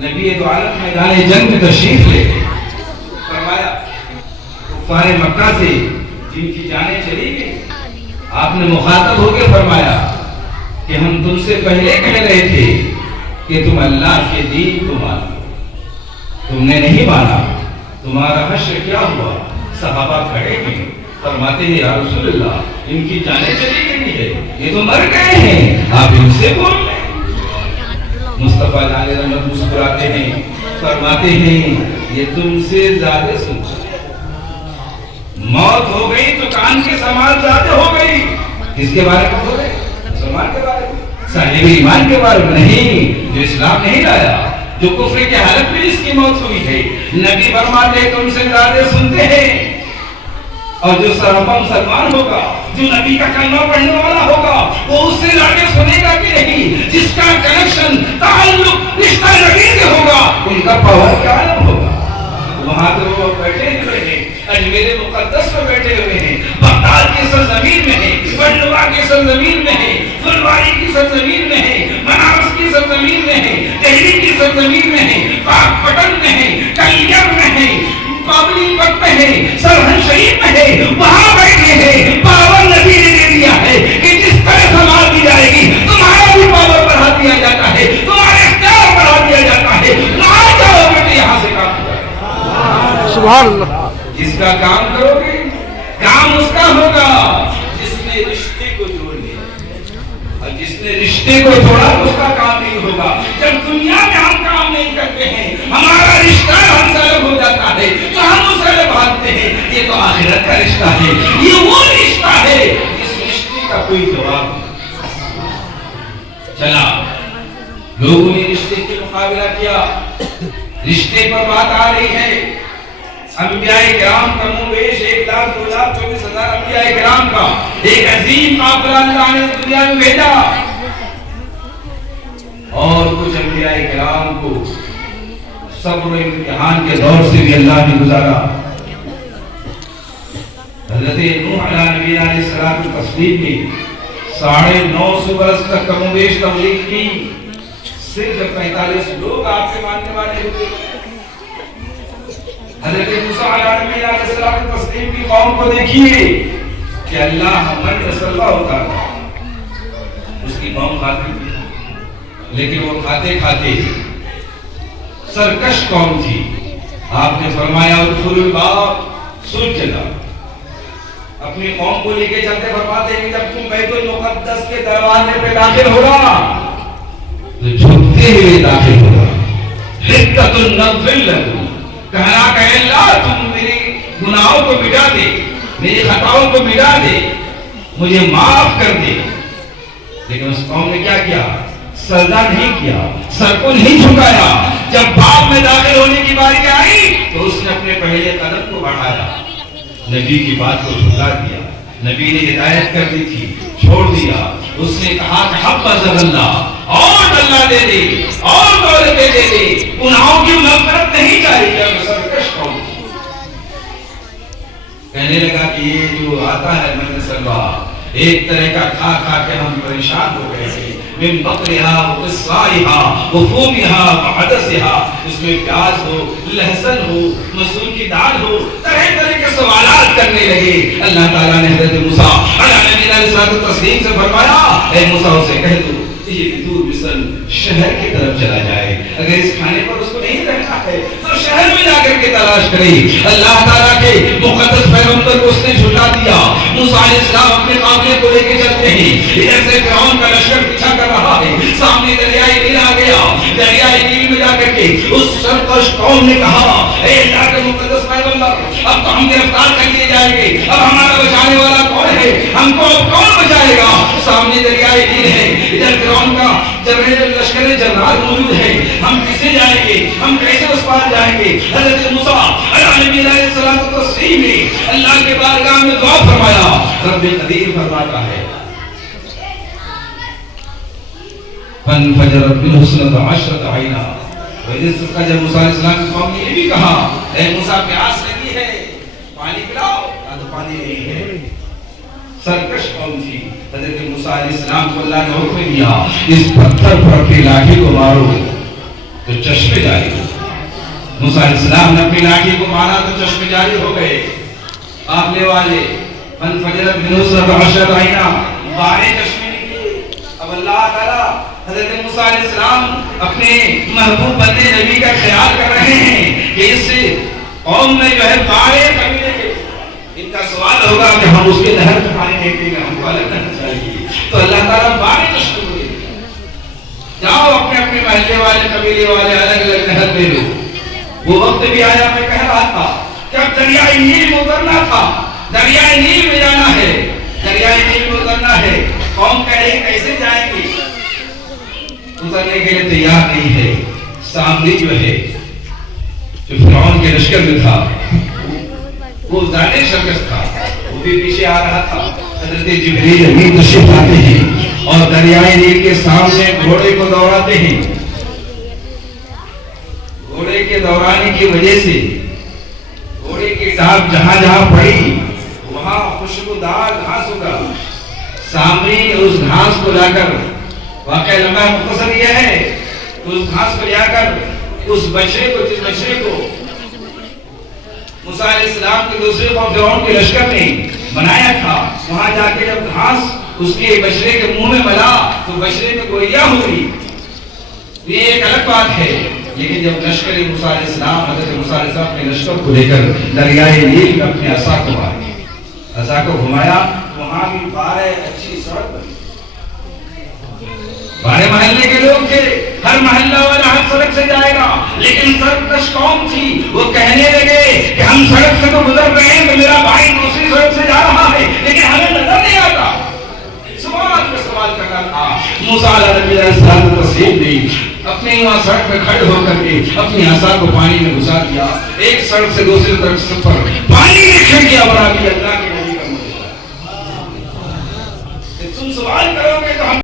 نبی دو عالم میدان جنگ میں تشریف لے فرمایا کفار مکہ سے جن کی جانیں چلی گئی آپ نے مخاطب ہو کے فرمایا کہ ہم تم سے پہلے کہہ رہے تھے کہ تم اللہ کے دین کو مانو، تم نے نہیں مانا، تمہارا حشر کیا ہوا؟ صحابہ کھڑے ہیں فرماتے ہیں یا رسول اللہ ان کی جانیں چلی گئی ہے، یہ تو مر گئے ہیں، آپ ان سے بول رہے ہیں۔ مصطفیٰ علیہ رحمت مسکراتے ہیں فرماتے ہیں یہ تم سے زیادہ سنتا ہے، موت ہو گئی تو کان کے سامان زیادہ ہو گئی۔ کس کے بارے میں ہو گئے؟ مسلمان کے بارے میں، صاحب ایمان کے بارے میں نہیں، جو اسلام نہیں لایا، جو کفر کی حالت میں اس کی موت ہوئی ہے۔ نبی فرماتے ہیں تم سے زیادہ سنتے ہیں، اور جو صحابہ مسلمان ہوگا، جو نبی کا کلمہ پڑھنے والا ہوگا، وہ اس سے زیادہ سنے گا کہ نہیں؟ جس کا کنیکشن تعلق رشتہ نبی سے ہوگا ان کا پاور کیا ہوگا؟ وہاں تو وہ بیٹھے ہوئے ہیں، اجمیر مقدس میں بیٹھے ہوئے ہیں، بغداد کی سرزمین میں ہیں، بلوا کی سرزمین میں ہیں، فلواری کی سرزمین میں ہیں، بنارس کی سرزمین میں ہیں، دہلی کی سرزمین میں ہیں، پاک پٹن میں ہیں، کلیئر میں ہیں، بابلی پت میں ہیں، سرہن شریف میں ہیں، وہاں بیٹھے ہیں۔ پاور نبی نے دے دیا ہے کہ جس طرح سماعت دی جائے گی تمہارا بھی پاور بڑھا دیا جاتا ہے، تمہارا اختیار بڑھا دیا جاتا ہے، وہاں جاؤ بیٹے یہاں سے کام کرو۔ سبحان اللہ۔ جس کا کام کرو گے کام اس کا ہوگا جس نے رشتے کو جوڑ لیا، اور جس نے رشتے کو جوڑا اس کا کام نہیں ہوگا۔ جب دنیا میں ہم کام نہیں کرتے ہیں ہمارا رشتہ ہم سے الگ ہو جاتا ہے تو ہم اس سے الگ بھاگتے ہیں۔ یہ تو آخرت کا رشتہ ہے، یہ وہ رشتہ ہے جس رشتے کا کوئی جواب نہیں۔ چلا لوگوں نے رشتے کے مقابلہ کیا، رشتے پر بات آ رہی ہے۔ انبیاء کرام کا بیش 1,02,24,000 انبیاء کرام کا ایک عظیم قافلہ اللہ نے دنیا میں بھیجا، اور کچھ انبیاء کرام کو صبر و امتحان کے دور سے بھی اللہ نے گزارا۔ حضرت نوح علیہ نبی علیہ الصلوۃ والتسلیم نے 950 برس تک کم و بیش تبلیغ کی، صرف 45 لوگ آپ کے ماننے والے ہوئے۔ حضرت موسیٰ علیہ نبی علیہ الصلوۃ والتسلیم کی قوم کو دیکھیے کہ اللہ من رسول ہوتا تھا، اس کی قوم کھاتی تھی لیکن وہ کھاتے کھاتے سرکش قوم تھی۔ آپ نے فرمایا ادخلوا الباب سجدا، اپنی قوم کو لے کے چلتے فرماتے ہیں کہ جب تم بیت المقدس کے دروازے پہ داخل ہوگا تو جھکتے ہوئے داخل ہوگا۔ حدت النظر لکم، کہنا کہ اللہ تم میری گناہوں کو مٹا دے، میری خطاؤں کو مٹا دے، مجھے معاف کر دے۔ لیکن اس قوم نے کیا کیا؟ سجدہ نہیں کیا، سر کو نہیں جھکایا۔ جب باب میں داخل ہونے کی باری آئی تو اس نے اپنے پہلے قدم کو بڑھایا، نبی کی بات کو جھٹلا دیا۔ نبی نے ہدایت کر دی تھی، چھوڑ دیا۔ اس نے کہا کہ حفظ اللہ، اور اللہ دے دے، اور دولتیں دے دے، گناہوں کی مغفرت نہیں چاہیے۔ سرکش قوم کہنے لگا کہ یہ جو آتا ہے من سلوا، ایک طرح کا کھا کھا کے ہم پریشان ہو گئے ہیں۔ من بقرها وقصائها وفومها وعدسها، اس میں پیاز ہو، لہسن ہو، مسور کی دال ہو، طرح طرح کے سوالات کرنے لگے۔ اللہ تعالیٰ نے حضرت موسیٰ علیہ السلام سے فرمایا اے موسیٰ اسے کہہ دو یہ دور مثل شہر کی طرف چلا جائے، اگر اس کھانے پر اس کو نہیں رہنا ہے تو شہر میں جا کر کے تلاش کرے۔ اللہ تعالیٰ کے مقدس پیغمبر کو اس نے جھٹلا دیا۔ موسیٰ علیہ السلام اپنے قافلے کو لے کے چلتے ہیں، ادھر سے فرعون کا لشکر پیچھا کر رہا ہے، سامنے دریائے نیل آ گیا۔ دریائے نیل میں جا کر کے اس سرکش قوم نے کہا اے اللہ کے مقدس پیغمبر اب تو ہم گرفتار کر لیے جائیں گے، اب ہمارا بچانے والا کون ہے؟ ہم کو اب کون بچائے گا؟ سامنے دریائے نیل ہے، ادھر فرعون کا جنرل لشکر جنرال موجود ہے، ہم کیسے جائیں گے؟ ہم کیسے اس پار جائیں گے؟ حضرت موسیٰ علیہ السلام کو تسلیم ہے، اللہ کے بارگاہ میں دعا فرمایا۔ رب قدیر فرماتا ہے فَانْفَجَرَتْ مِنْهُ اثْنَتَ عَشْرَةَ عَيْنًا۔ وجہ کا جب موسیٰ علیہ السلام کی قوم نے یہ بھی کہا اے موسیٰ پیاس لگی ہے پانی پلاؤ، تو پانی نہیں ہے۔ سرکش قوم تھی۔ حضرت موسیٰ علیہ السلام کو اللہ نے حکم دیا اس پتھر پر اپنی لاٹھی کو مارو۔ تو چشمے جاری ہو. موسیٰ علیہ السلام نے اپنی لاٹھی کو مارا تو چشمے جاری ہو گئے. قافلے والے فانفجرت منہ اثنتا عشرۃ عینا، 12 چشمے نکلے. اب اللہ تعالیٰ حضرت موسیٰ علیہ السلام اپنے محبوب بندے نبی کا خیال کر رہے ہیں کہ اس قوم میں جو ہے 12 قبیلے کے ان کا سوال ہوگا کہ ہم اس کے نہر میں پانی نہیں پئیں گے، ہم کو الگ رہنا چاہیے. تو اللہ تعالیٰ 12 چشمے کو دے دیا، جاؤ اپنے اپنے محلے والے قبیلے والے الگ الگ نہر دے لو. وہ وقت بھی آیا، میں کہہ رہا تھا کہ اب دریائے نیل میں اترنا تھا، دریائے نیل میں جانا ہے، دریائے نیل میں اترنا ہے. قوم کہہ رہی کیسے جائیں گے، اترنے کے لیے تیار نہیں ہے. سامری جو ہے جو فرعون کے لشکر میں تھا، وہ ظالم شخص تھا، وہ بھی پیچھے آ رہا تھا. حضرت جبریل امین تشریف لاتے ہیں اور دریائے نیل کے سامنے گھوڑے کو دوڑاتے ہیں. گھوڑے کے دوڑانے کی وجہ سے گھوڑے کی ٹانگ جہاں جہاں پڑی وہاں خوشبودار گھاس اگا. سامری اس گھاس کو لا کر، واقعہ لمحہ مختصر یہ ہے، اس گھاس کو لیا کر اس بچڑے کو، جس بچڑے کو موسیٰ علیہ السلام کے دوسرے قوم فرعون کے لشکر نے بنایا تھا، وہاں جا کے جب گھاس اس کے بچڑے کے منہ میں ملا تو بچڑے میں گویا ہو گئی. یہ ایک الگ بات ہے. لیکن جب لشکر موسیٰ علیہ السلام، حضرت موسیٰ علیہ السلام اپنے لشکر کو لے کر دریائے نیل میں اپنے عصا کو مارے، عصا کو گھمایا، وہاں بھی 12 اچھی سڑک بنی. 12 محلے کے لوگ تھے، ہر محلہ والا ہر سڑک سے جائے گا، لیکن سرکش قوم تھی. وہ کہنے لگے کہ ہم سڑک سے تو گزر رہے ہیں تو میرا بھائی دوسری سڑک سے جا رہا ہے، لیکن ہمیں نظر نہیں آتا. سوال پہ سوال کرنا تھا. موسیٰ علیہ السلام کو تصریف دی، اپنے وہاں سڑک پہ کھڑے ہو کر کے اپنی عصا کو پانی میں گھسا دیا. ایک سڑک سے دوسری طرف سفر، پانی کی کھڑکیاں بنا دی. اللہ کے نبی کا معجزہ. تم سوال کرو